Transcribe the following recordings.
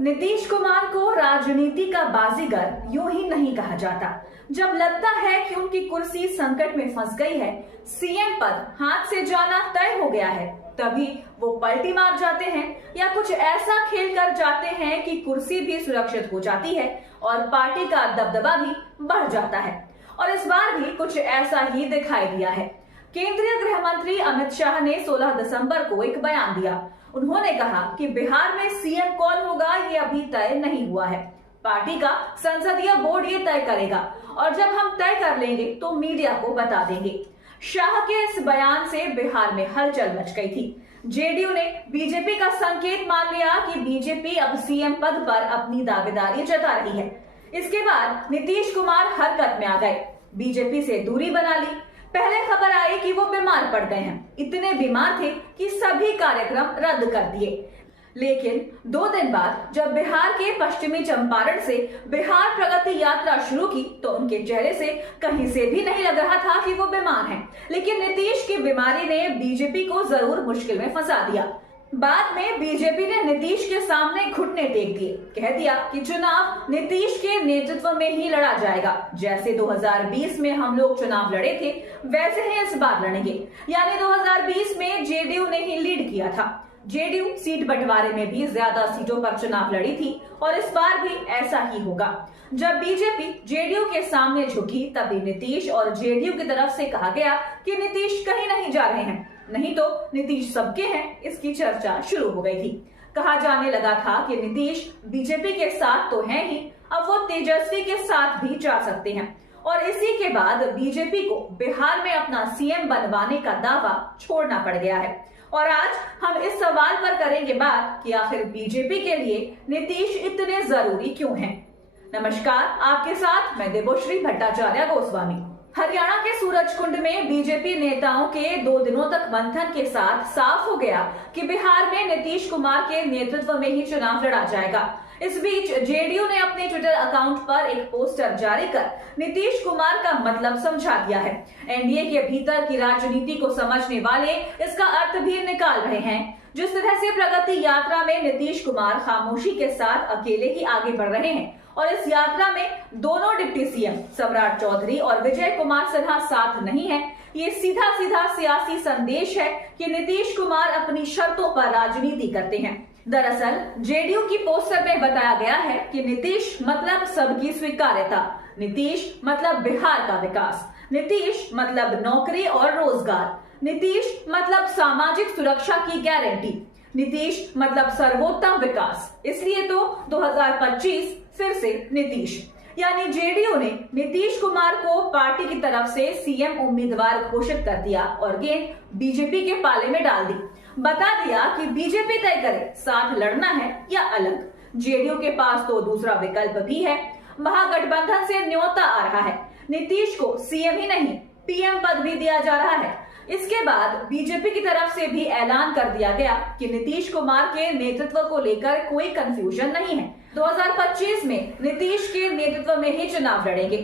नीतीश कुमार को राजनीति का बाजीगर यूं ही नहीं कहा जाता। जब लगता है कि उनकी कुर्सी संकट में फंस गई है, सीएम पद हाथ से जाना तय हो गया है, तभी वो पलटी मार जाते हैं या कुछ ऐसा खेल कर जाते हैं कि कुर्सी भी सुरक्षित हो जाती है और पार्टी का दबदबा भी बढ़ जाता है। और इस बार भी कुछ ऐसा ही दिखाई दिया है। केंद्रीय गृह मंत्री अमित शाह ने 16 दिसंबर को एक बयान दिया। उन्होंने कहा कि बिहार में सीएम कौन होगा ये अभी तय नहीं हुआ है, पार्टी का संसदीय बोर्ड ये तय करेगा और जब हम तय कर लेंगे तो मीडिया को बता देंगे। शाह के इस बयान से बिहार में हलचल मच गई थी। जेडीयू ने बीजेपी का संकेत मान लिया कि बीजेपी अब सीएम पद पर अपनी दावेदारी जता रही है। इसके बाद नीतीश कुमार हरकत में आ गए, बीजेपी से दूरी बना ली। पहले खबर आई कि वो बीमार पड़ गए हैं, इतने बीमार थे कि सभी कार्यक्रम रद्द कर दिए। लेकिन 2 दिन बाद जब बिहार के पश्चिमी चंपारण से बिहार प्रगति यात्रा शुरू की तो उनके चेहरे से कहीं से भी नहीं लग रहा था कि वो बीमार हैं। लेकिन नीतीश की बीमारी ने बीजेपी को जरूर मुश्किल में फंसा दिया। बाद में बीजेपी ने नीतीश के सामने घुटने टेक दिए, कह दिया कि चुनाव नीतीश के नेतृत्व में ही लड़ा जाएगा। जैसे 2020 में हम लोग चुनाव लड़े थे वैसे ही इस बार लड़ेंगे। यानी 2020 में जेडीयू ने ही लीड किया था। जेडीयू सीट बंटवारे में भी ज्यादा सीटों पर चुनाव लड़ी थी और इस बार भी ऐसा ही होगा। जब बीजेपी जेडीयू के सामने झुकी तभी नीतीश और जेडीयू की तरफ से कहा गया कि नीतीश कहीं नहीं जा रहे हैं, नहीं तो नीतीश सबके हैं, इसकी चर्चा शुरू हो गई थी। कहा जाने लगा था कि नीतीश बीजेपी के साथ तो हैं ही, अब वो तेजस्वी के साथ भी जा सकते हैं। और इसी के बाद बीजेपी को बिहार में अपना सीएम बनवाने का दावा छोड़ना पड़ गया है। और आज हम इस सवाल पर करेंगे बात कि आखिर बीजेपी के लिए नीतीश इतने जरूरी क्यों हैं। नमस्कार, आपके साथ मैं देवोश्री भट्टाचार्य गोस्वामी। हरियाणा के सूरजकुंड में बीजेपी नेताओं के 2 दिनों तक मंथन के साथ साफ हो गया कि बिहार में नीतीश कुमार के नेतृत्व में ही चुनाव लड़ा जाएगा। इस बीच जेडीयू ने अपने ट्विटर अकाउंट पर एक पोस्टर जारी कर नीतीश कुमार का मतलब समझा दिया है। एनडीए के भीतर की राजनीति को समझने वाले इसका अर्थ भी निकाल रहे हैं। जिस तरह से प्रगति यात्रा में नीतीश कुमार खामोशी के साथ अकेले ही आगे बढ़ रहे हैं और इस यात्रा में दोनों डिप्टी सीएम सम्राट चौधरी और विजय कुमार सिन्हा साथ नहीं है, ये सीधा सीधा सियासी संदेश है कि नीतीश कुमार अपनी शर्तों पर राजनीति करते हैं। दरअसल जेडीयू की पोस्टर में बताया गया है कि नीतीश मतलब सबकी स्वीकार्यता, नीतीश मतलब बिहार का विकास, नीतीश मतलब नौकरी और रोजगार, नीतीश मतलब सामाजिक सुरक्षा की गारंटी, नीतीश मतलब सर्वोत्तम विकास। इसलिए तो 2025 फिर से नीतीश। यानी जेडीयू ने नीतीश कुमार को पार्टी की तरफ से सीएम उम्मीदवार घोषित कर दिया और गेंद बीजेपी के पाले में डाल दी। बता दिया कि बीजेपी तय करे साथ लड़ना है या अलग। जेडीयू के पास तो दूसरा विकल्प भी है, महागठबंधन से न्योता आ रहा है। नीतीश को सीएम ही नहीं पीएम पद भी दिया जा रहा है। इसके बाद बीजेपी की तरफ से भी ऐलान कर दिया गया कि नीतीश कुमार के नेतृत्व को लेकर कोई कंफ्यूजन नहीं है। 2025 में नीतीश के नेतृत्व में ही चुनाव लड़ेंगे।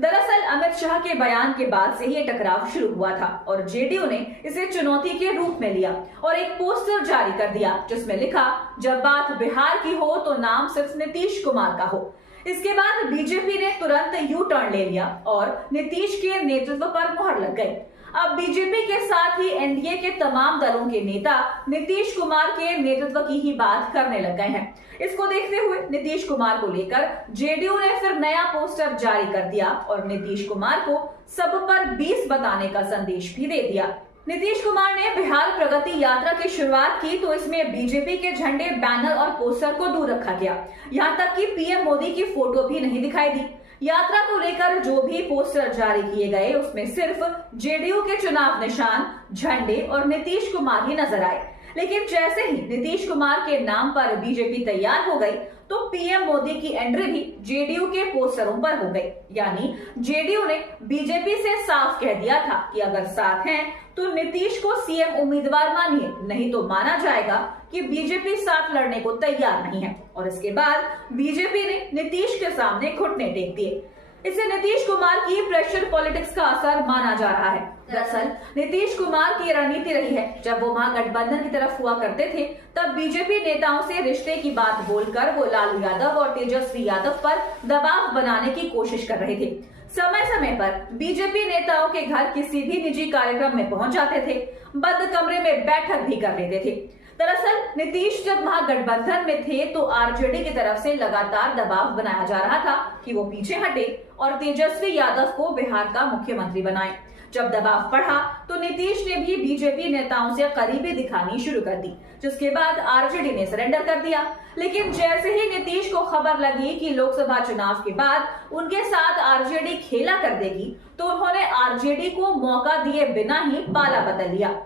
दरअसल अमित शाह के बयान के बाद से ये टकराव शुरू हुआ था और जेडीयू ने इसे चुनौती के रूप में लिया और एक पोस्टर जारी कर दिया जिसमें लिखा, जब बात बिहार की हो तो नाम सिर्फ नीतीश कुमार का हो। इसके बाद बीजेपी ने तुरंत यू टर्न ले लिया और नीतीश के नेतृत्व पर मुहर लग गई। अब बीजेपी के साथ ही एनडीए के तमाम दलों के नेता नीतीश कुमार के नेतृत्व की ही बात करने लग गए हैं। इसको देखते हुए नीतीश कुमार को लेकर जेडीयू ने फिर नया पोस्टर जारी कर दिया और नीतीश कुमार को सब पर 20 बताने का संदेश भी दे दिया। नीतीश कुमार ने बिहार प्रगति यात्रा की शुरुआत की तो इसमें बीजेपी के झंडे, बैनर और पोस्टर को दूर रखा गया। यहाँ तक कि पीएम मोदी की फोटो भी नहीं दिखाई दी। यात्रा को लेकर जो भी पोस्टर जारी किए गए उसमें सिर्फ जेडीयू के चुनाव निशान, झंडे और नीतीश कुमार ही नजर आए। लेकिन जैसे ही नीतीश कुमार के नाम पर बीजेपी तैयार हो गई तो पीएम मोदी की एंट्री भी जेडीयू के पोस्टरों पर हो गई। यानी जेडीयू ने बीजेपी से साफ कह दिया था कि अगर साथ हैं तो नीतीश को सीएम उम्मीदवार मानिए, नहीं तो माना जाएगा कि बीजेपी साथ लड़ने को तैयार नहीं है। और इसके बाद बीजेपी ने नीतीश के सामने घुटने टेक दिए। इसे नीतीश कुमार की प्रेशर पॉलिटिक्स का असर माना जा रहा है। दरअसल नीतीश कुमार की रणनीति रही है, जब वो महागठबंधन की तरफ हुआ करते थे तब बीजेपी नेताओं से रिश्ते की बात बोलकर वो लालू यादव और तेजस्वी यादव पर दबाव बनाने की कोशिश कर रहे थे। समय समय पर बीजेपी नेताओं के घर किसी भी निजी कार्यक्रम में पहुंच जाते थे, बंद कमरे में बैठक भी कर लेते थे। दरअसल नीतीश जब महागठबंधन में थे तो आरजेडी की तरफ से लगातार दबाव बनाया जा रहा था कि वो पीछे हटे और तेजस्वी यादव को बिहार का मुख्यमंत्री बनाए। जब दबाव बढ़ा तो नीतीश ने भी बीजेपी नेताओं से करीबी दिखानी शुरू कर दी, जिसके बाद आरजेडी ने सरेंडर कर दिया। लेकिन जैसे ही नीतीश को खबर लगी कि लोकसभा चुनाव के बाद उनके साथ आरजेडी खेला कर देगी, तो उन्होंने आरजेडी को मौका दिए बिना ही पाला बदल लिया।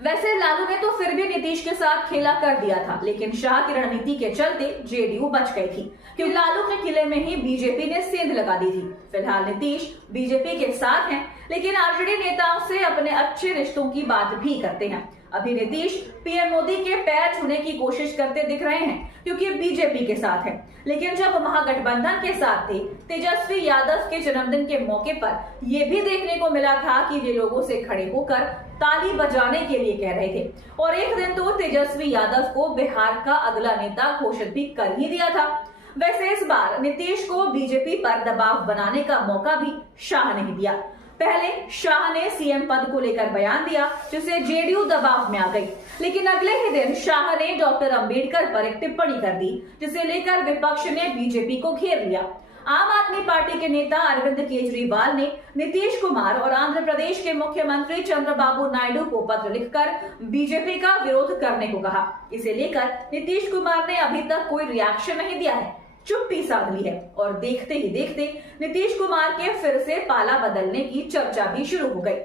वैसे लालू ने तो फिर भी नीतीश के साथ खेला कर दिया था, लेकिन शाह की रणनीति के चलते जेडीयू बच गई थी, क्योंकि लालू के किले में ही बीजेपी ने सेंध लगा दी थी। फिलहाल नीतीश बीजेपी के साथ हैं, लेकिन आरजेडी नेताओं से अपने अच्छे रिश्तों की बात भी करते हैं। अभी नीतीश पीएम मोदी के पैर छूने की कोशिश करते दिख रहे हैं, क्योंकि बीजेपी के साथ हैं। लेकिन जब महागठबंधन के साथ थे, तेजस्वी यादव के जन्मदिन के मौके पर यह भी देखने को मिला था कि वे लोगों से खड़े होकर ताली बजाने के लिए कह रहे थे, और एक दिन तो तेजस्वी यादव को बिहार का अगला नेता घोषित भी कर ही दिया था। वैसे इस बार नीतीश को बीजेपी पर दबाव बनाने का मौका भी शाह ने दिया। पहले शाह ने सीएम पद को लेकर बयान दिया, जिससे जेडीयू दबाव में आ गई। लेकिन अगले ही दिन शाह ने डॉक्टर अंबेडकर पर एक टिप्पणी कर दी, जिसे लेकर विपक्ष ने बीजेपी को घेर लिया। आम आदमी पार्टी के नेता अरविंद केजरीवाल ने नीतीश कुमार और आंध्र प्रदेश के मुख्यमंत्री चंद्रबाबू नायडू को पत्र लिखकर बीजेपी का विरोध करने को कहा। इसे लेकर नीतीश कुमार ने अभी तक कोई रिएक्शन नहीं दिया है, चुप्पी साध ली है, और देखते ही देखते नीतीश कुमार के फिर से पाला बदलने की चर्चा भी शुरू हो गई।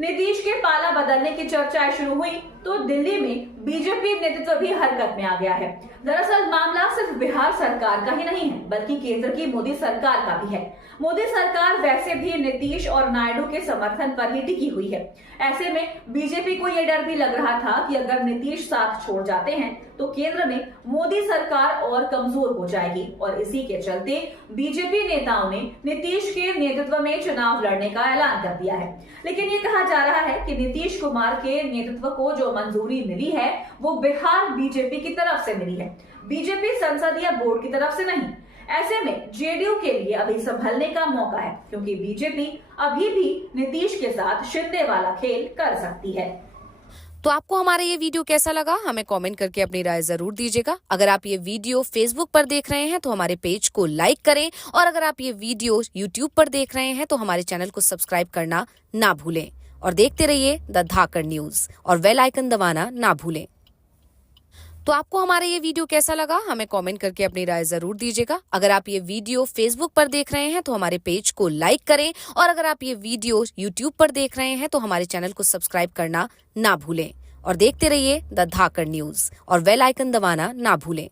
नीतीश के पाला बदलने की चर्चाएं शुरू हुई तो दिल्ली में बीजेपी नेतृत्व भी हरकत में आ गया है। दरअसल मामला सिर्फ बिहार सरकार का ही नहीं है, बल्कि केंद्र की मोदी सरकार का भी है। मोदी सरकार वैसे भी नीतीश और नायडू के समर्थन पर ही टिकी हुई है। ऐसे में बीजेपी को यह डर भी लग रहा था कि अगर नीतीश साथ छोड़ जाते हैं तो केंद्र में मोदी सरकार और कमजोर हो जाएगी, और इसी के चलते बीजेपी नेताओं ने नीतीश के नेतृत्व में चुनाव लड़ने का ऐलान कर दिया है। लेकिन ये कहा जा रहा है कि नीतीश कुमार के नेतृत्व को जो मंजूरी मिली है वो बिहार बीजेपी की तरफ से मिली है, बीजेपी संसदीय बोर्ड की तरफ से नहीं। ऐसे में जेडीयू के लिए अभी संभलने का मौका है, क्योंकि बीजेपी अभी भी नीतीश के साथ शिंदे वाला खेल कर सकती है। तो आपको हमारा ये वीडियो कैसा लगा, हमें कमेंट करके अपनी राय जरूर दीजिएगा। अगर आप ये वीडियो फेसबुक पर देख रहे हैं तो हमारे पेज को लाइक करें, और अगर आप ये वीडियो यूट्यूब पर देख रहे हैं तो हमारे चैनल को सब्सक्राइब करना ना भूलें, और देखते रहिए द धाकड़ न्यूज, और बेल आइकन दबाना ना भूलें। तो आपको हमारा ये वीडियो कैसा लगा, हमें कमेंट करके अपनी राय जरूर दीजिएगा। अगर आप ये वीडियो फेसबुक पर देख रहे हैं तो हमारे पेज को लाइक करें, और अगर आप ये वीडियो यूट्यूब पर देख रहे हैं तो हमारे चैनल को सब्सक्राइब करना ना भूलें, और देखते रहिए द धाकड़ न्यूज, और बेल आइकन दबाना ना भूलें।